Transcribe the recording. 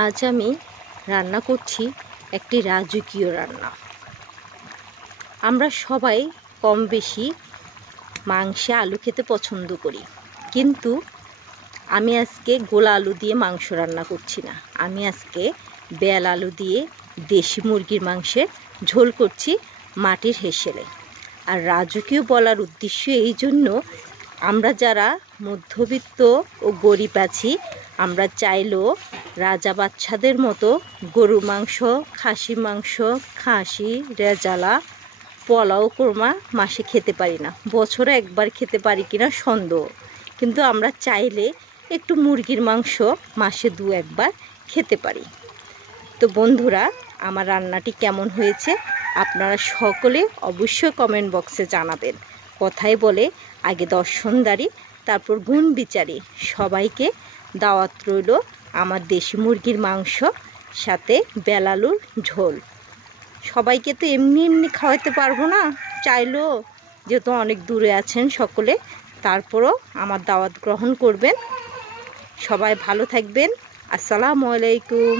আজ আমি রান্না করছি একটি রাজকীয় রান্না। আমরা সবাই কম বেশি মাংসে আলু খেতে পছন্দ করি, কিন্তু আমি আজকে গোলা আলু দিয়ে মাংস রান্না করছি না। আমি আজকে বেল আলু দিয়ে দেশি মুরগির মাংসের ঝোল করছি মাটির হেসেলে। আর রাজকীয় বলার উদ্দেশ্য এই জন্য, আমরা যারা মধ্যবিত্ত ও গরিব আছি, আমরা চাইলেও রাজা বাচ্চাদের মতো গরুর মাংস, খাসি মাংস, খাসি, রেজালা, পোলাও, কোরমা মাসে খেতে পারি না। বছরে একবার খেতে পারি কিনা সন্দেহ, কিন্তু আমরা চাইলে একটু মুরগির মাংস মাসে 2-1 বার খেতে পারি। তো বন্ধুরা, আমার রান্নাটি কেমন হয়েছে আপনারা সকলে অবশ্যই কমেন্ট বক্সে জানাবেন। কথাই বলে আগে দর্শনদারি তারপর গুণ বিচারি। সবাইকে দাওয়াত রইল আমার দেশি মুরগির মাংস সাথে বেল আলুর ঝোল। সবাইকে তো এমনি এমনি খাওয়াতে পারবো না, চাইলেও, যেহেতু অনেক দূরে আছেন সকলে, তারপরও আমার দাওয়াত গ্রহণ করবেন। সবাই ভালো থাকবেন। আসসালামু আলাইকুম।